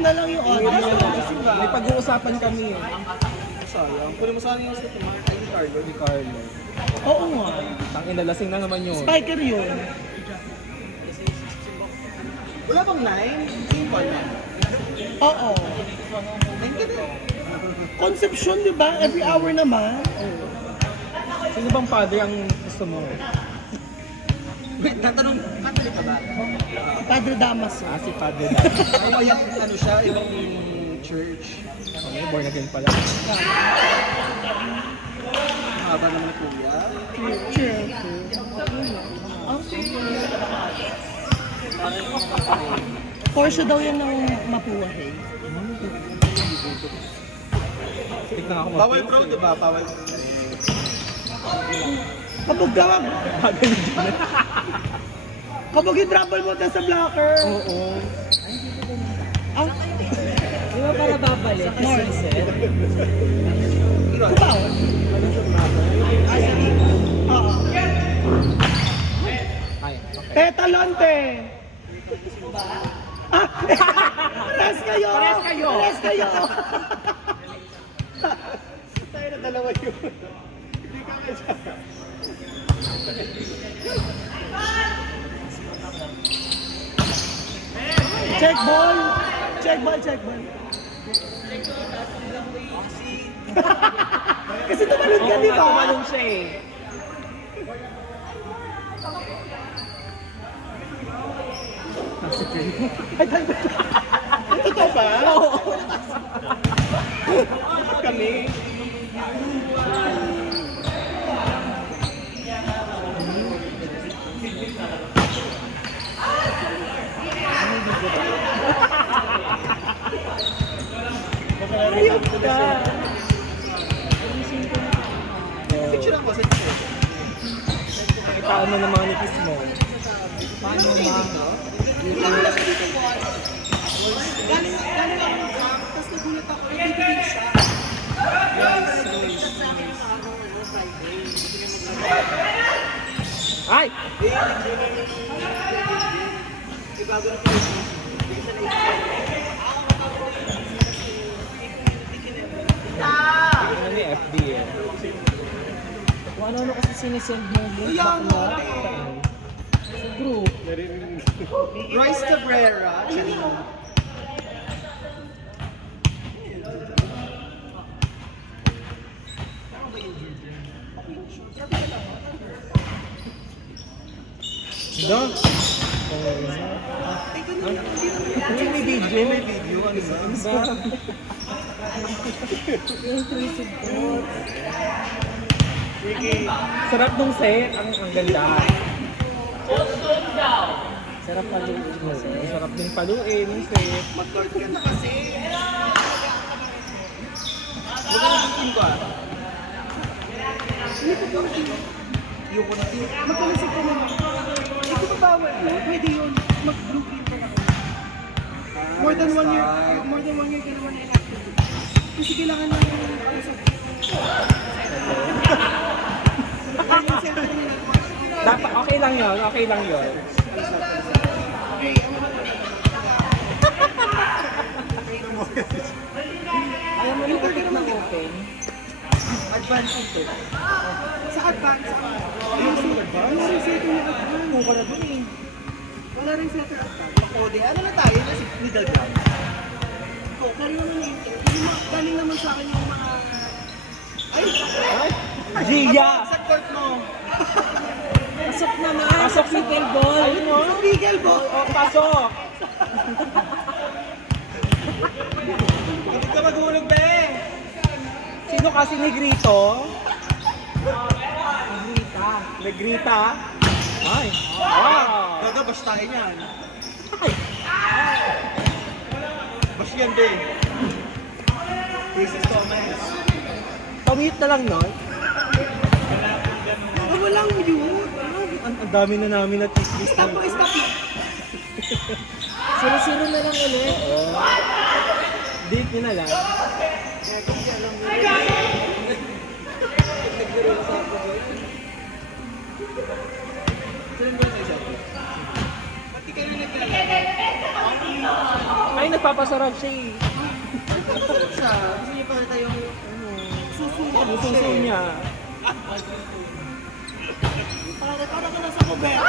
na lang yung audio. May pag-uusapan kami. Sayang. Kunin mo sana yung sa Mark ni Carlo. Ni Carlo. Oo nga. Tangin na lasing na naman yun. Spiker yun. Wala bang 9? Simple na. Oo. Conception, di ba? Every hour naman. Sino bang padre ang gusto mo? Wait, tatanong, Catholic ka ba? Padre Damaso. Ah, si Padre Dad. Ay, yung ano siya, ibang church. Okay, born again pala. Haba naman kuya. True. Porsche daw yan ng mapuwahe. Tignan ako Bawal bro, di ba? Bawal. Kapag kapag i-trouble mo tayo sa blocker. Oo. Ah, Di ba para babalik? North. Ikaw. Kubaw. Oo. Ay, okay. Petalonte. Ah, pares kayo. Pares kayo. Pares kayo. Tayo na dalawa yun. Hindi ka kaya. Check ball. Check ball, check ball. Kasi tumalon ka, Oo di nga, ba? tumalon siya eh. Totoo ba? Oo. Kami. Ayop ka. Picture ako sa Paano na mga nipis mo? Paano ma? Galing lang ng camp, tapos nagulat ako, nagbibilig siya. Ay! Bago na po. Ano ni FD eh. Kung ano-ano kasi sinisend mo. Kaya nga. Sa group. Royce Cabrera. Da? May video. May video. Ano ba? Inclusive group. Sarap nung set. Ang ganda. Sarap paluin. Sarap din paluin yung set. Mag-court ka na kasi. Huwag ka nang ko ah. Ayoko na. Magkalasig ka naman. Hindi ko bawal yun. Pwede yun. Mag-blueprint ka naman. More than 1 year ka naman na inactive. Kasi kailangan lang yung kalasag. Dapat, okay lang yun. Okay lang yun. Alam mo yung kapit ng open. Advance ito. Sa advance, wala rin setting na advance. Buka na dun eh. Wala rin setting advance. Makode. Ano na tayo? Nasa middle ground. Ikaw, kaya naman yung galing naman sa akin yung mga... Ay! Gia! Sa court mo. Pasok naman. Pasok si Ball. Ayun mo. Sa Bigel mo! O, pasok! Hindi ka maghulog, be! Sino kasi Negrito? Grita. Negrita? Ay! Wow! Gaga, bash tayo niyan. Bash yan, be. Princess Thomas. Pamute na lang nun. Walang mute. Ang dami na namin na checklist. Stop mo, stop mo. Siro-siro na lang ulit. Date nyo na lang. Sino ba sa isa? Pati kayo nagkala. Ay, nagpapasarap siya eh. Masarap siya. Gusto niyo pakita yung suso niya. Yung suso niya. Parang ka nasa kuber.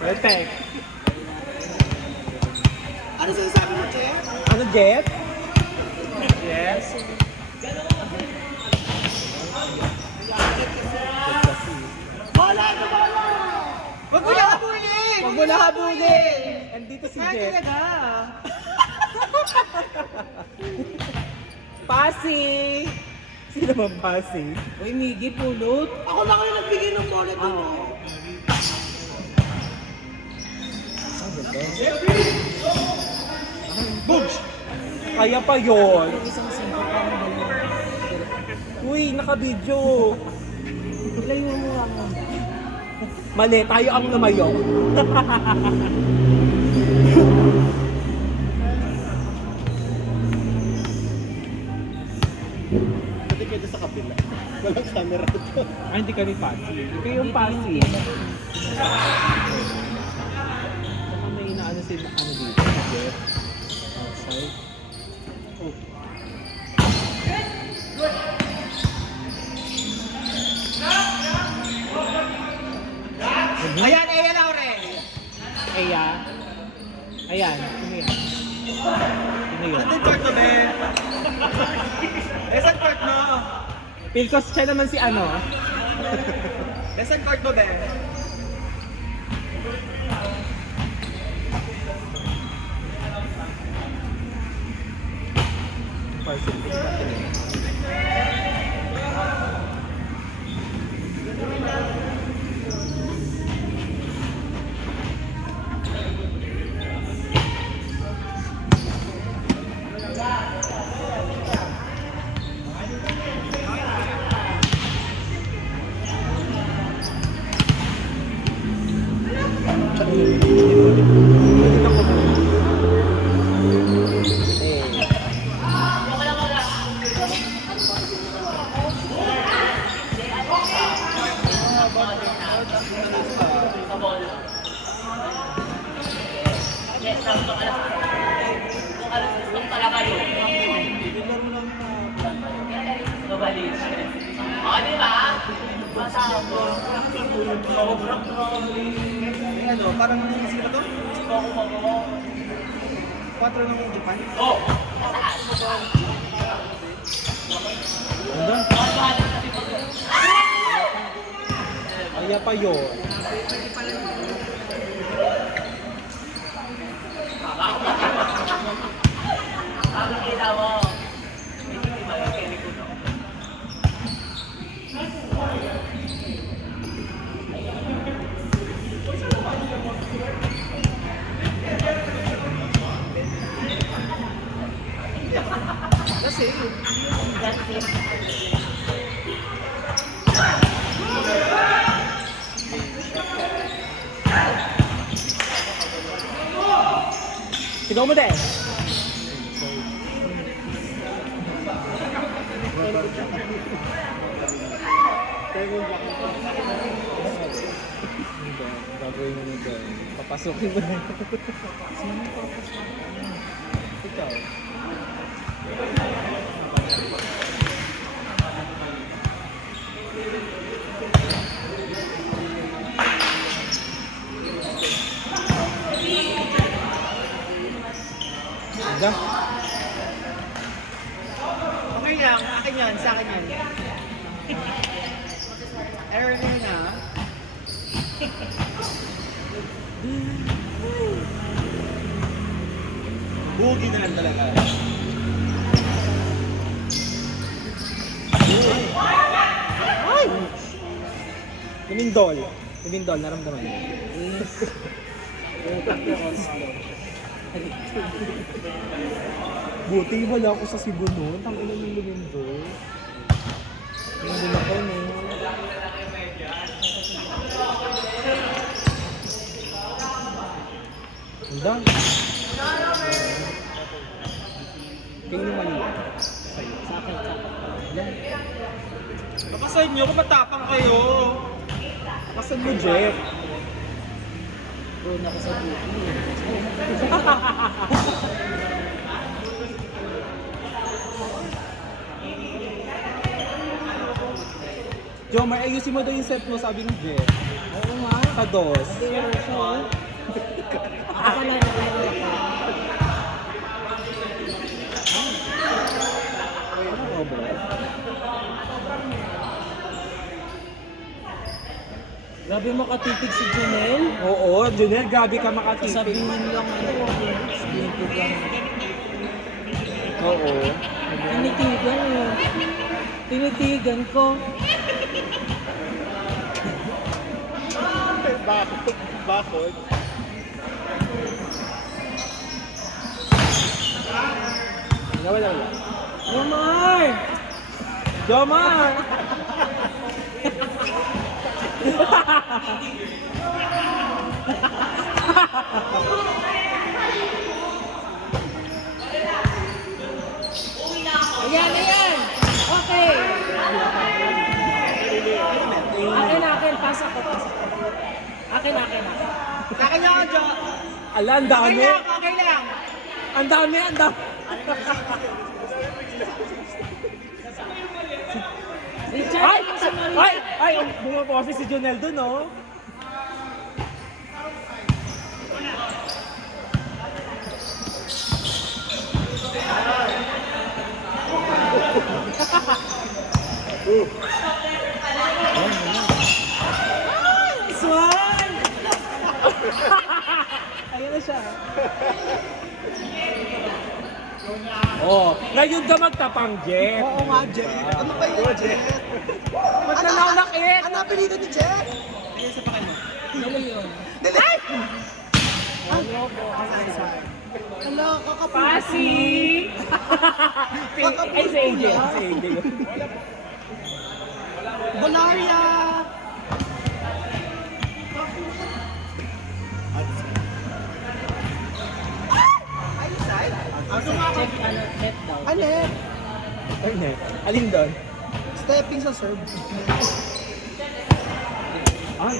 Perfect. Ano sinasabi mo, Che? Ano, Jet? Yes. Bola! Ito bola! Wag mo na habulin! Huwag mo na habulin! Andito si Kaya Jet. talaga. Pasi! Sino ba Pasi? Uy, Miggy, pulot. Ako lang kayo nagbigay ng bola dito. Boogs! Kaya pa yon. Yung isang singko pa ng dalawa. Uy, naka-video. Ilayo mo ako. Mali, tayo ang lumayo. Pwede kayo sa kapila. Walang camera dito. Ay, hindi kami Pasi. Ito yung Pasi. Saka may inaano si ano dito. Jet. Outside. Oh. Ayan, ayan, Laurel. Aya. Ayan. Sino yan? Sino yun? Ano part mo, Ben? Lesson part mo. Feel ko siya naman si ano. Lesson part mo, Ben. May ano, parang sino to? 4 ng Japan? Ano? Aya pa yun. Kasi, Sigaw mo din. Gagawin mo na dyan. Papasukin mo na. Sino papasukin? Ikaw. Ganda. okay lang. Akin yan, sa akin yan. Error na yun, ha? Boogie na lang talaga. Ay! Lumindol. Lumindol, naramdaman mo. Buti wala ako sa Cebu noon. Tangina ng lumindol. Lumindol ako, no? Handa. Kayo yung mali. Sa'yo. Sa akin, sa akin. Baka sa inyo, kung matapang kayo. Kasan mo, Jeff? Bro, ako sa buti. Jomar, ayusin mo daw yung set mo, sabi ni Jeff. Oo nga. Sa dos. Hindi error siya, oh. Ako pala nag-error ako. Ano ko ba? Grabe makatitig si Janelle. Oo, Junel, grabe ka makatipid. Sabihin lang ano, sabihin ko lang. Oo. Tinitigan eh. Tinitigan ko. Bakod. Wala. Omar! Jomar! Ayan, ayan! Okay! Akin, pasok ko. Akin. Kaka niya ako, Jo. Ala, ang dami. Okay lang. Ang dami. Richard, Ay! sa Maria. Ay! Bumapose si Junel dun, oh. Swan! Ayan na siya. Oh, ngayon ka magtapang, Jeff. Oo nga, Jet. Ano ba yun, Jet? Ba't nananakit? Hanapin dito ni Jet. Ano yun? Dali! Ano Hala, kakapunta. Pasi! Ay, si Angel. Si Angel. Bolaria! Check net daw. Ano eh? Ano? Alin doon? Stepping sa serve. Ay,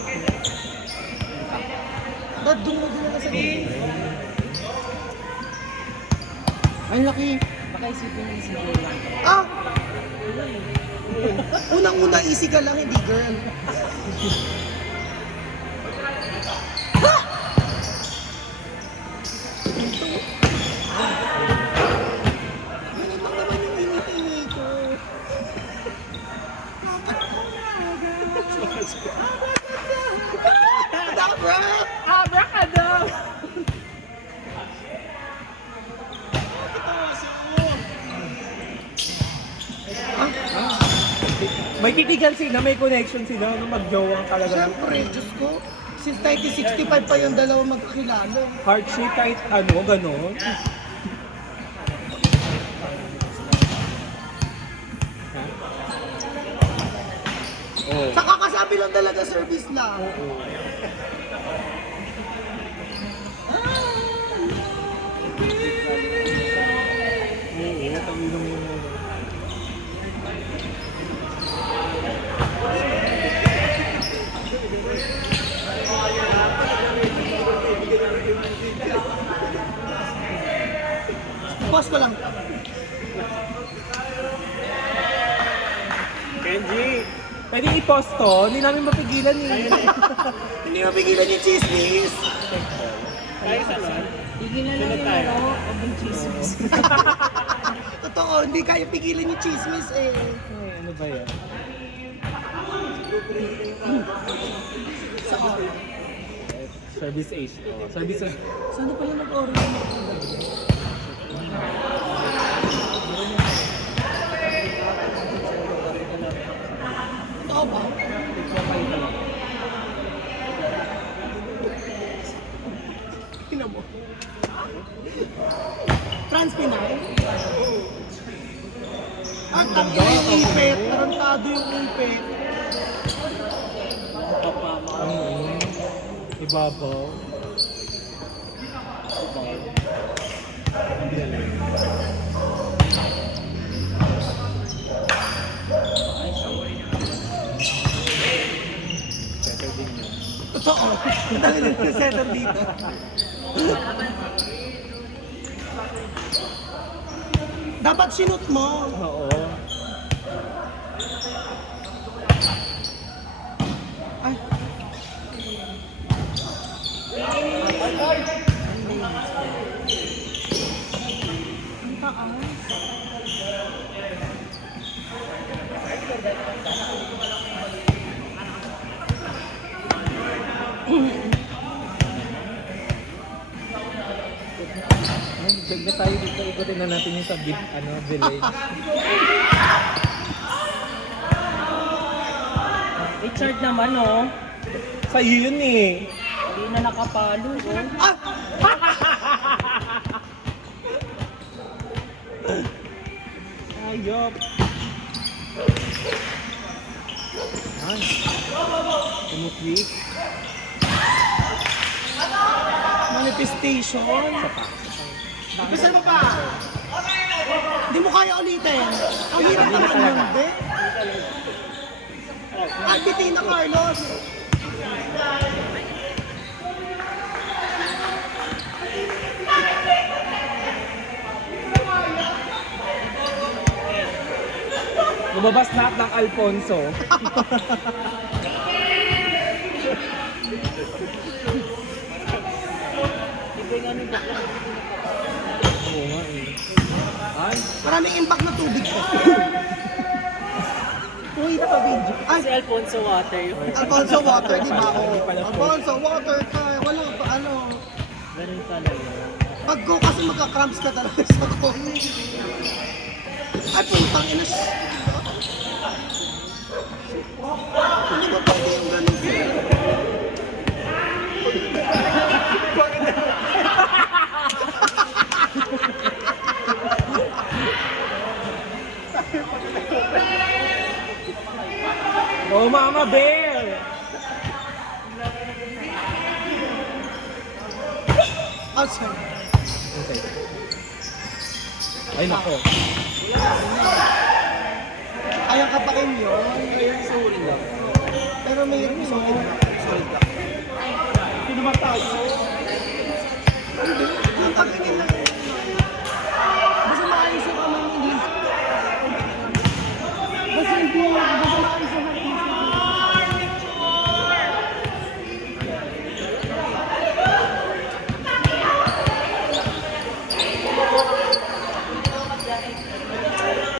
Dad, doon mo din na sa Ang laki. Baka isipin niya si Joe lang. Ah! Unang-una, easy ka lang, hindi girl. Ha! Ganun lang naman yung ini-ini ko. Abracadabra! abracadabra! May titigan sila, may connection sila, ano, mag-jowang talaga. Siyempre, Diyos ko. Since 1965 pa yung dalawa magkakilala. Heart shape kahit ano, gano'n. Oh. Sa kakasabi lang talaga, service lang. Oo, kami lang yung ano. Pause ko lang. Kenji, pwede i-post to? Hindi namin mapigilan eh. Hindi mapigilan yung chismis. Tigil na lang yung laro. Abang chismis. Totoo, hindi kaya pigilan yung chismis eh. Ay, ano ba yan? Sa Service age to. Service age. Saan na pala nag-order mo? Totoo ba? Tingnan mo. Trans Pinay? Ang tangin yung ipit. Tarantado yung ipit. Ano? Ibabaw. Totoo. Ang dami na setter dito. Dapat sinut mo. Oo. Ang taas. Check na tayo dito. Ikutin na natin yung sa village. Richard naman, oh. Sa'yo yun eh. Hindi na nakapalo, oh. Ayop. Ay. Tumutwik. Manifestation. Gusto mo pa? Hindi mo kaya ulitin. Ang hirap naman yun, be. Argentina, Carlos. Lumabas lahat ng Alfonso. Iba yung ano ba? Oo nga eh. Ay. Maraming impact na tubig ko. Uy, naka-video. Ay, Si Alfonso Water yun. Alfonso Water, di ba? Oh. Alfonso Water ka. Walang pa ano. Ganun talaga. Pag go kasi magka-cramps ka talaga sa ko. Ay, puntang ina. Hindi ba pwede yung ganun? Oh, Mama Bear! Outside. Okay. Ay, nako. Ayaw ka pa rin yun. Ayun, sorry lang. Pero may sorry na. Sorry lang. Hindi. Ang tagal lang.